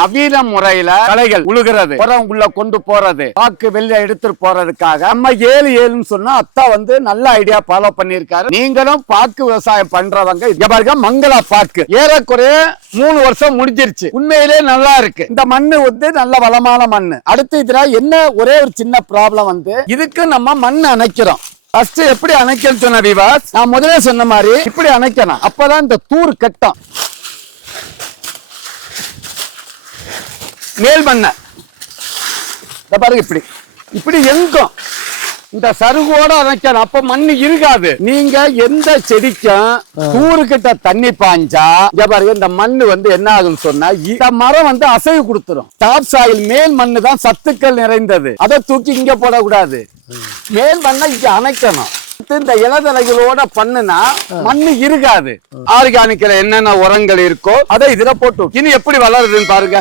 நவீன முறையில களைகள் உழுகிறது. உரம் உள்ள கொண்டு போறது பாக்கு வெளிய எடுத்துட்டு போறதுக்காக. நம்ம ஏழு ஏழுன்னு சொன்னா அத்தா வந்து நல்ல ஐடியா ஃபாலோ பண்ணிருக்காரு நீங்களும் பாக்கு விவசாயம் பண்றவங்க இங்க பாருங்க மங்களா பாக்கு. ஏறக்குறைய மூணு வருஷம் முடிஞ்சிருச்சு. உண்மையிலே நல்லா இருக்கு. இந்த மண்ணு வந்து நல்ல வளமான மண்ணு. அடுத்து இதுல என்ன ஒரே ஒரு சின்ன ப்ராப்ளம் வந்து இதுக்கு நம்ம மண் அணைக்கிறோம். ஃபர்ஸ்ட் எப்படி அணைக்கணும் சொன்ன விவாஸ் நான் முதல்ல சொன்ன மாதிரி இப்படி அணைக்கணும். அப்பதான் இந்த தூர் கட்டும். மேல் மண்ணை. பாருங்க இப்படி. இப்படி எங்கும். இந்த சருகோட அணைக்கணும். அப்ப மண்ணு இருக்காது. நீங்க எந்த செடிக்கும் தூரு கிட்ட தண்ணி பாஞ்சா இங்க பாருங்க இந்த மண்ணு வந்து என்ன ஆகும்னு சொன்னா இந்த மரம் வந்து அசைவு கொடுத்துரும். டாப் சாயில் மேல் மண்ணு தான் சத்துக்கள் நிறைந்தது. அதை தூக்கி இங்க போடக்கூடாது. மேல் மண்ணை இங்க அணைக்கணும். இந்த இலதலைகளோட பண்ணுனா மண்ணு இருக்காது. ஆர்கானிக்ல என்னென்ன உரங்கள் இருக்கோ அதை இதுல போட்டு இனி எப்படி வளருதுன்னு பாருங்க.